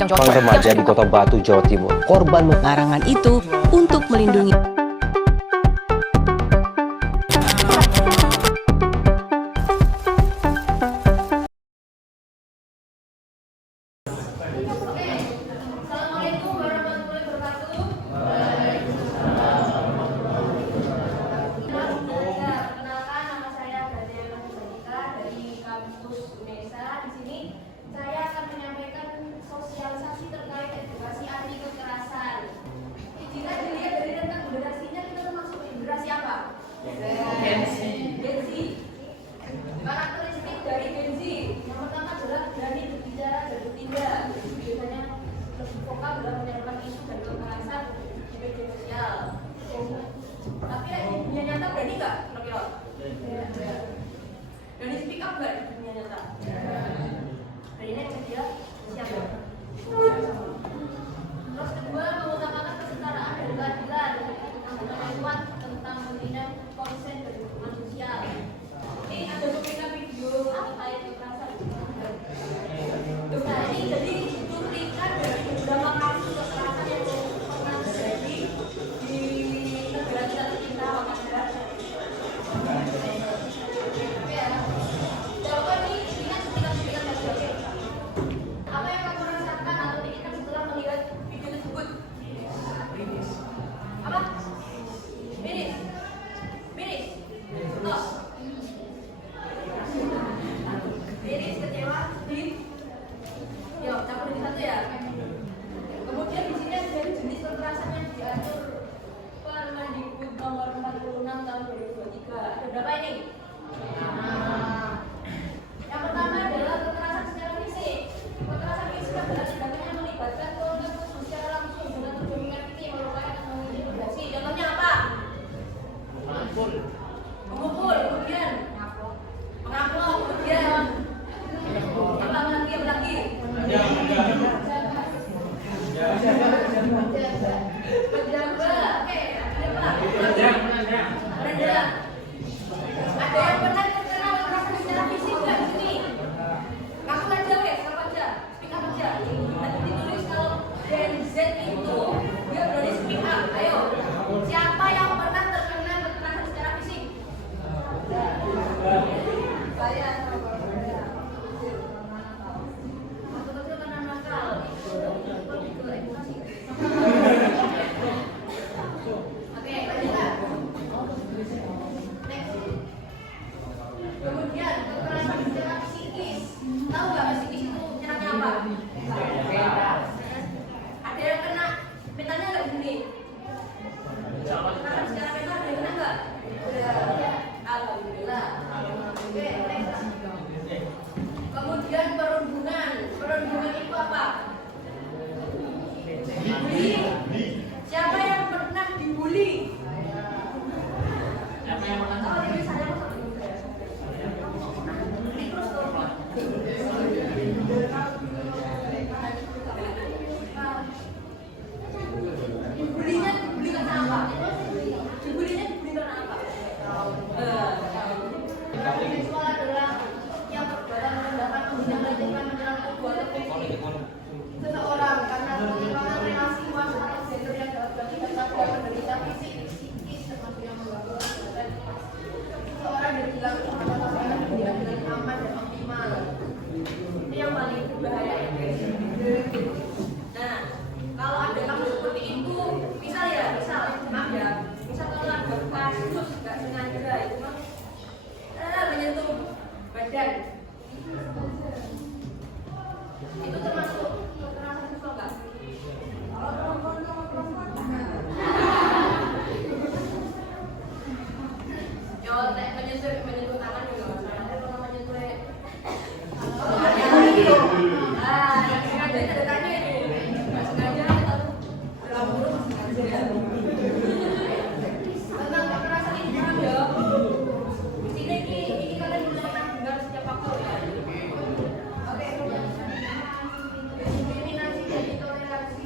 seorang remaja di Kota Batu, Jawa Timur. Korban larangan itu untuk melindungi Assalamualaikum warahmatullahi wabarakatuh. Perkenalkan, nama saya Gadea Nurbanika dari kampus UNESA. Di sini saya akan menyampaikan sosialisasi terkait edukasi anti kekerasan. Jika dilihat dari rentang generasinya, kita termasuk generasi apa? Gen Z. Karakteristik dari Gen Z yang pertama adalah berani berbicara dan bertindak. Biasanya lebih vokal dalam menyalurkan isu dan kekerasan di media sosial. Tapi di dunia nyata berani nggak? Kira-kira? Berani speak up nggak di dunia nyata? Berani dia siapa? Terus kedua, mengutamakan kesetaraan dan keadilan tentang bantuan tentang pentingnya konsen dan hubungan sosial. Ini ada beberapa video terkait kekerasan. Nah, ini jadi cuplikan dari beberapa kasus kekerasan yang pernah terjadi di negara kita tercinta, Wakanda. Ya, coba nih lihat cuplikan-cuplikan tadi. Apa yang kamu rasakan atau pikirkan setelah melihat video tersebut? Apa? Miris. Stop. Miris, kecewa, sedih. Yuk, campur di satu ya. Kemudian di sini ada jenis kekerasan yang diatur Permendikbud nomor 46 tahun 2023. Ada berapa ini? Yang pertama adalah kekerasan secara fisik. Kekerasan fisik adalah tindakan yang melibatkan korban secara langsung dengan tujuan menyakiti, melukai, atau mengintimidasi. Contohnya apa? Memukul, kemudian mengamuk, kemudian apa lagi? Menjambak. Oke, ada apa? Ada yang pernah terkena kekerasan secara fisik nggak di sini? Ngaku aja wes, ngaku aja, speak up aja. Nanti ditulis kalau Gen Z itu dia berani speak up. Ayo, siapa yang pernah terkena kekerasan secara fisik? Saya. Betul-betul karena nakal. Itu edukasi. Oke, lanjut. Next. Kemudian kekerasan secara psikis. Tahu nggak psikis itu caranya apa? Ada yang kena mentalnya nggak gini? Kekerasan secara mental ada yang kena nggak? Alhamdulillah. Oke, next. Kemudian perundungan. Perundungan itu apa? Bully. Siapa yang pernah dibully? Oh, ini saya ini terus dong. Dibulinya dibully karena apa? Dibulinya dibully karena apa? Seksual adalah yang dalam merendahkan, menjatuhkan, menyerang perbuatan fisik seseorang karena pengembangan relasi kuasa atau gender yang dapat mengakibatkan dia menderita fisik, psikis, termasuk yang mengganggu kesehatan. Seseorang yang hilang kemampuan tidak dengan aman dan optimal. Ini yang paling berbahaya ya guys. Nah, kalau ada kasus seperti itu, misal maaf ya, misal kalau ada kasus nggak sengaja itu mah menyentuh badan, itu termasuk kekerasan seksual nggak? Yo, menyentuh tangan juga nggak salah. Kalau menyentuh yang sengaja ada tanya itu, nggak sengaja atau berlalu sengaja. Tentang kekerasan ini paham ya? Di sini ini kalian mulai dengar setiap waktu ya. Oke. Diskriminasi dan intoleransi.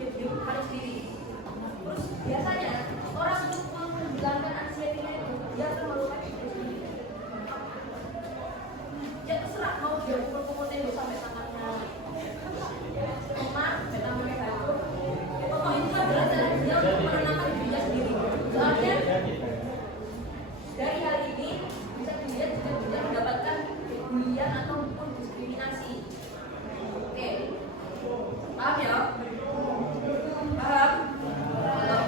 harus diri. Terus biasanya orang untuk menghilangkan anxiety-nya itu dia akan melukai diri sendiri. Ya terserah mau dia pukul-pukulin sampai tangannya lemah, tangannya hancur. Pokoknya itu adalah cara dia untuk menenangkan dirinya sendiri. Soalnya dari hal ini bisa dilihat jika dia mendapatkan bulian ataupun diskriminasi. Oke, paham ya? Paham?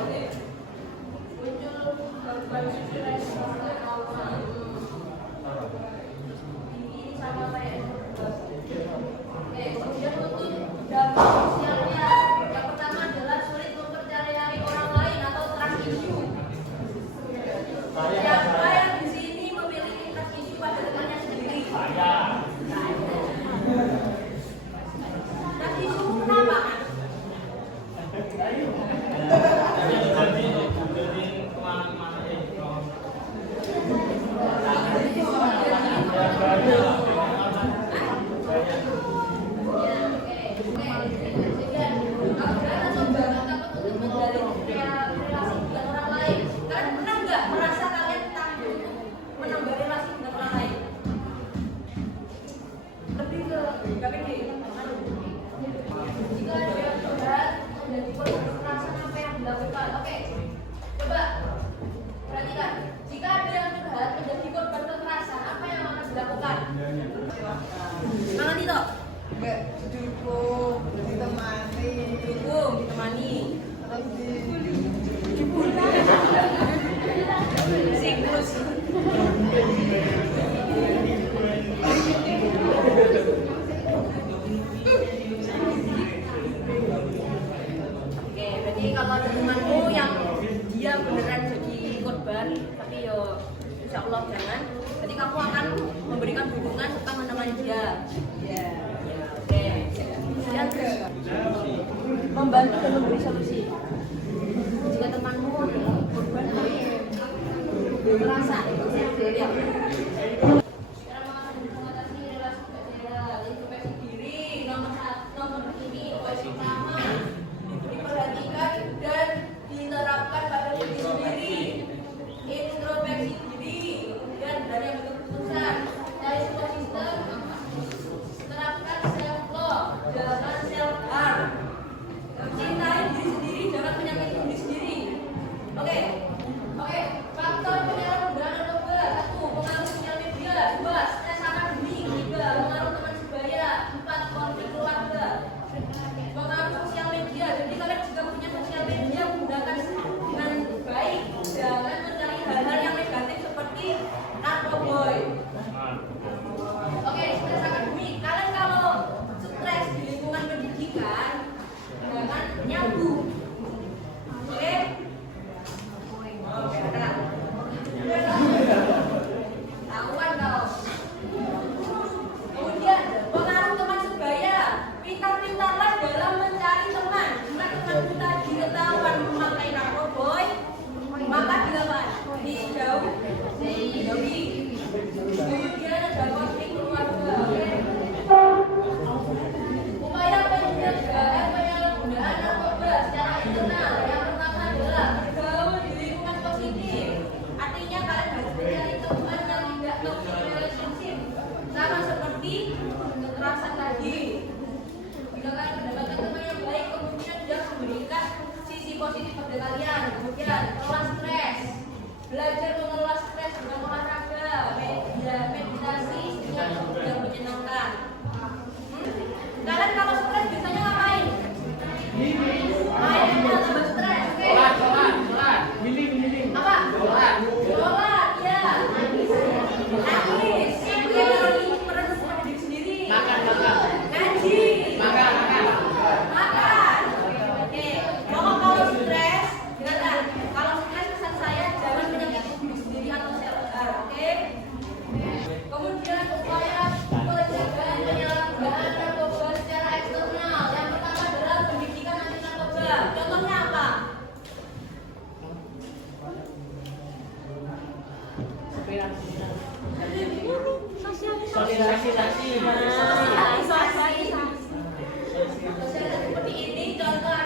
Oke. Muncul gangguan stres, ini sama kayak kemudian untuk dampak sosialnya yang pertama adalah sulit mempercayai orang lain atau trust issue. Siapa yang di sini memiliki trust issue pada temannya sendiri? Trust issue kenapa? Kalau ada temanmu yang dia beneran jadi korban, tapi yo insya Allah jangan. Jadi kamu akan memberikan dukungan serta menemani dia. Ya, oke. Dan membantu dan memberi solusi. Jika temanmu adalah korban, merasa ya. Positif pada kalian, kemudian kelola stres, belajar mengelola stres dengan olahraga, meditasi yang menyenangkan. Kalian kalau stres biasanya ngapain? Main tambah stres, oke? Sholat, apa? Sholat, ya. Nangis, merenung pada diri sendiri. Makan. Ngaji. Makan. Kalau stres, kalau stres pesan saya jangan menyakiti diri sendiri atau self-harm, oke? Kemudian upaya pencegahan penyalahgunaan narkoba secara eksternal. Yang pertama adalah pendidikan anti narkoba. Contohnya apa? Sosialisasi. Seperti ini contoh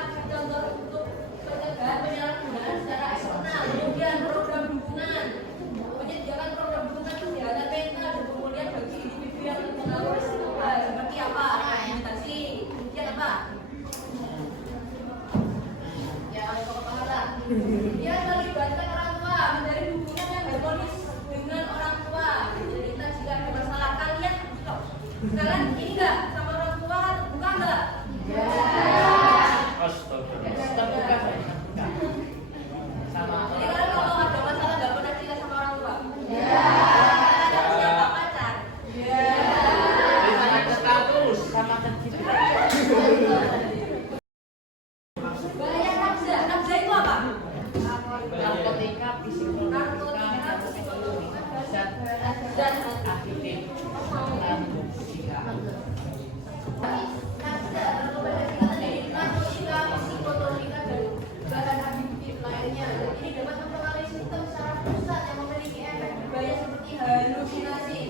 Dia melibatkan orang tua, menjalin hubungan yang harmonis dengan orang tua. Cerita jika ada masalah kalian ini enggak sama orang tua, bukan enggak? Ya. Jadi kalian kalau ada masalah enggak pernah cerita sama orang tua? Ya. Siapa pacar? Ya. Status sama kecil. Bahaya nafsa. Nafsa itu apa? Narkotika, Narkotika, psikotropika, dan aktif. nafsa, narkoba dan narkotika, psikotropika, dan bahan adiktif lainnya. Ini dapat mempengaruhi sistem saraf pusat yang memiliki efek berbahaya seperti halusinasi.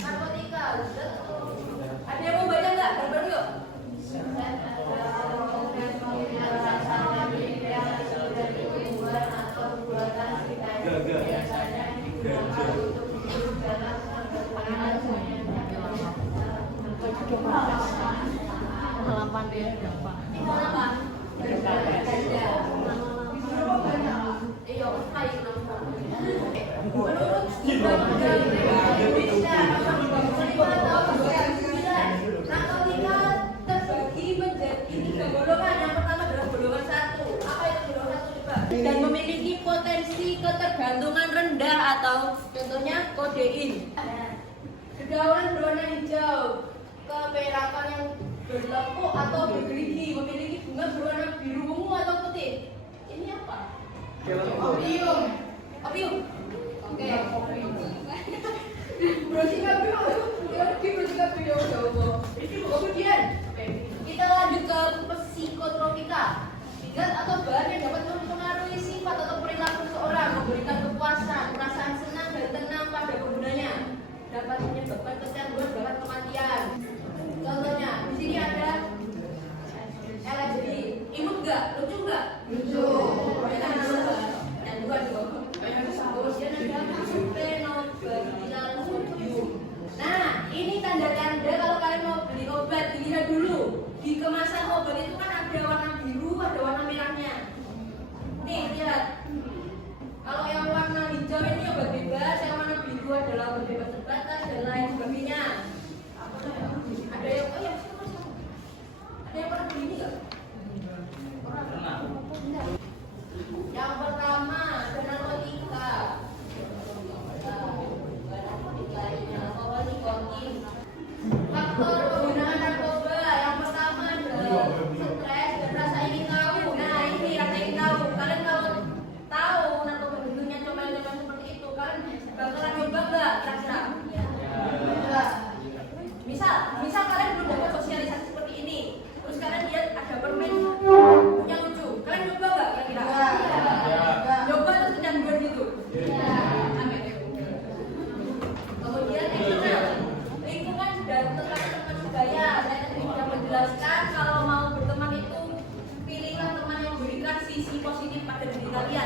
Narkotika, ada yang mau baca nggak? Bareng yuk. Halaman dia gampang. Menurut Indonesia, narkotika terbagi menjadi 3 golongan. Yang pertama adalah golongan 1. Apa itu golongan 1 coba? Dan memiliki potensi ketergantungan rendah atau contohnya kodein. Dedaunan berwarna hijau, keperakan yang berlekuk atau bergerigi, memiliki bunga berwarna biru ungu atau putih. Ini apa? Opium. Opium. Oke. Berarti opium. Kemudian kita lanjut ke psikotropika. Zat atau bahan yang dapat mempengaruhi sifat atau perilaku seorang, memberikan kepuasan, perasaan senang dan tenang pada penggunanya, dapat menyebabkan kecanduan bahkan kematian. Contohnya, di sini ada LSD. Imut nggak? Lucu nggak? Lucu. Dan bukan dong. Kemudian ada fenobarbital. Nah, ini tanda-tanda kalau kalian mau beli obat, dilihat dulu. Di kemasan obat itu kan ada warna biru, ada warna merahnya. Nih, lihat. Kalau yang warna hijau ini obat bebas, yang warna biru adalah obat bebas terbatas dan lain sebagainya. Ada yang ada yang pernah beli ini nggak? Yang pertama ada narkotika. Faktor penggunaan narkoba yang pertama adalah stres dan rasa ingin tahu. Nah, ini rasa ingin tahu. Kalian kalau tahu narkoba bentuknya comel-comel seperti itu, kalian bakalan coba nggak? Kira-kira? Misal kalian belum dapat sosialisasi seperti ini, terus kalian lihat ada permen yang lucu, kalian coba nggak? Kira-kira? Coba terus kecanduan gitu. Kemudian lingkungan dan teman-teman sebaya. Saya tadi sudah menjelaskan kalau mau berteman itu pilihlah teman yang memberikan sisi positif pada diri kalian.